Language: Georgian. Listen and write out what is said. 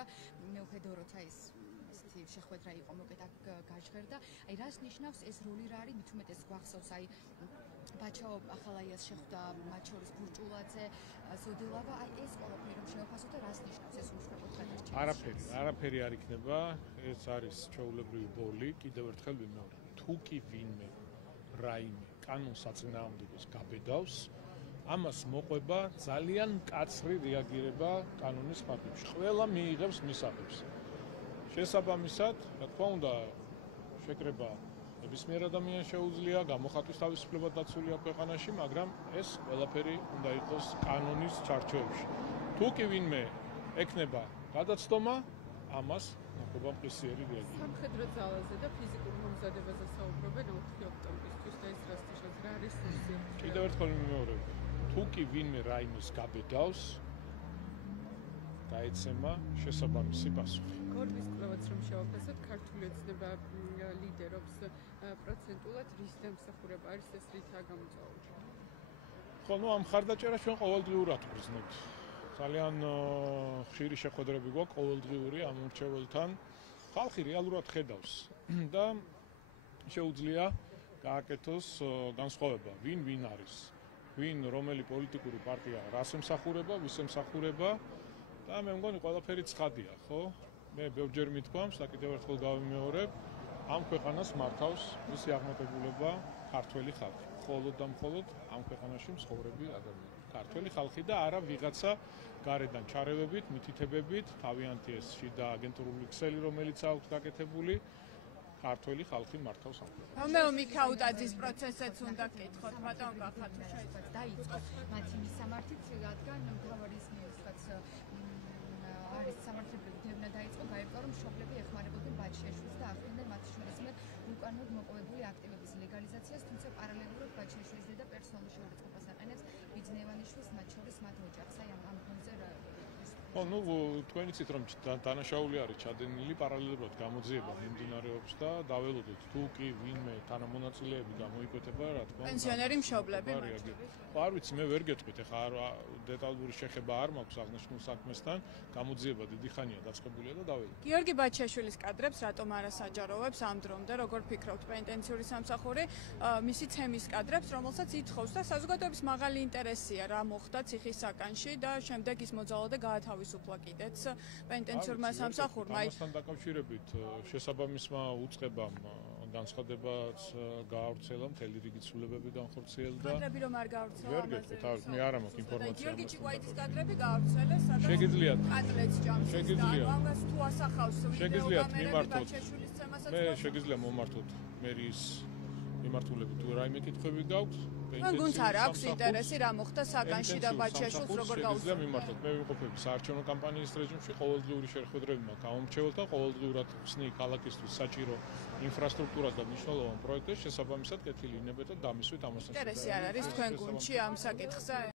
და მეუხედო როცა ის ისეთი შეხვედრა იყო მოკეთა გაჟღერდა, აი რას ნიშნავს ეს როლი რა არის, მით უმეტეს გვახსოვს აი ბაჩო ახალაიას შეხვდა მათ შორის ბურჭულაძე, ზოდილავა, აი ეს ყველაფერი რომ შევაფასოთ და რას ნიშნავს ეს უშუალოდ გადარჩენა? არაფერი არ იქნება, ეს არის ჩვეულებრივი ბოლი, კიდევ ერთხელ ვიმეორებ, თუ კი ვინმე რაიმე კანონს აწინააღმდეგოს გაბედავს, ამას მოყვება ძალიან მკაცრი რეაგირება კანონის ფარგლებში. ყველა მიიღებს მისაღებს. შესაბამისად, რა თქმა უნდა, შეკრება ნებისმიერ ადამიანს შეუძლია, გამოხატვის თავისუფლება დაცულია ქვეყანაში, მაგრამ ეს ყველაფერი უნდა იყოს კანონის ჩარჩოებში. თუ კი ვინმე ექნება გადაცდომა, ამას მოყვება მყისიერი რეაგირება. სამხედრო ძალაზე და ფიზიკურ მომზადებაზე საუბრობენ 4 ოქტომბრისთვის და ეს რას ნიშნავს, რა არის სურსი? კიდევ ერთხელ ვიმეორებ, თუ კი ვინმე რაიმეს გაბედავს, დაეცემა შესაბამისი პასუხი. გორბის კვლევაც რომ შევაფასოთ, ქართული ოცნება ლიდერობს პროცენტულად, რის დამსახურება არის ეს რითაა გამოწვეული? ხო, ამ მხარდაჭერას ჩვენ ყოველდღიურად ვგრძნობთ. ძალიან ხშირი შეხვედრები გვაქვს ყოველდღიური ამ მრჩეველთან. ხალხი რეალურად ხედავს და შეუძლია გააკეთოს განსხვავება, ვინ არის, ვინ რომელი პოლიტიკური პარტია რას ემსახურება, ვის ემსახურება და მე მგონი ყველაფერი ცხადია, ხო? მე ბევრჯერ მithქვამს და კიდევ ერთხელ გავიმეორებ, ამ ქვეყანას მართავს მისი აღმატებულება ქართველი ხალხი. მხოლოდ და მხოლოდ ამ ქვეყანაში მცხოვრები ადამიანები. ქართველი ხალხი და არა ვიღაცა გარედან ჩარევებით, მითითებებით, თავიანთი ეს შიდა აგენტურული ქსელი, რომელიც აქვს გაკეთებული, ქართველი ხალხი მართავს ამ ქვეყანას. რომეო მიქაუტაძის პროცესიც უნდა გკითხოთ, ბატონ გახა თუ შეიძლება დაიწყო მათი მისამართით, რადგან მთავარი ისმის არის სამართლებრივი დევნა დაიწყო, გაირკვა რომ მშობლები ეხმარებოდნენ ბაჩიაშვილს და ახდენდნენ მათ შორის უკანონოდ მოპოვებული აქტივების ლეგალიზაციას, თუმცა პარალელურად ბაჩიაშვილის დედა პერსონალურ შეურაცხყოფას აყენებს ბიძნევანიშვილს, მათ შორის მათ ოჯახს. აი ამ ფონზე ხო, თქვენ იცით რომ დანაშაული არის ჩადენილი, პარალელურად გამოძიება მიმდინარეობს და დაველოდოთ თუ კი ვინმე თანამონაწილეები გამოიკვეთება, რა თქმა უნდა. პენსიონერი მშობლები მათ. ხო, არ ვიცი, მე ვერ გეტყვით, ეხლა დეტალური შეხება არ მაქვს აღნიშნულ საქმესთან, გამოძიება დიდი ხანია დაწყებულია და დაველოდოთ. გიორგი ბაჩიაშვილის კადრებს რატომ არ ასაჯაროვებს ამ დრომდე, როგორ ფიქრობთ, პენტენციური სამსახური მისი ცემის კადრებს, რომელსაც ითხოვს და საზოგადოების მაღალი ინტერესია რა მოხდა ციხის საკანში და შემდეგ ის მოძალა და გაათავისუფლა კიდეც პენტენციურმა სამსახურმა. ამასთან დაკავშირებით შესაბამისმა უწყებამ განცხადებაც გაავრცელა, მთელი რიგი ცვლილებები განხორციელდა. კადრები რომ არ გაავრცელა ვერ გეტყვით, მე არ მაქვს ინფორმაცია. გიორგი ჭიკვაიძის კადრები გაავრცელეს, სადაც შეგიძლიათ კადრებს ჭამს. ამას თუ ასახავს შეგიძლიათ მიმართოთ. ბაჩიაშვილის ცემასაც მე შეგიძლია მომართოთ მერის მიმართულებით თუ რაიმე კითხვები გაქვთ. გუნდს არ აქვს ინტერესი რა მოხდა საკანში და ბაჩიაშვილს როგორ გაუსწრებთ. მიმართოთ, მე ვიმყოფები საარჩევნო კამპანიის რეჟიმში, ყოველდღიური შეხვედრები მაქვს გამომრჩეველთან, ყოველდღურად ხსნი ქალაქისთვის საჭირო ინფრასტრუქტურას და მნიშვნელოვან პროექტებს, შესაბამისად კეთილი ინებეთ და დამისვით ამასთან. ინტერესი არ არის თქვენ გუნდში ამ საკითხზე?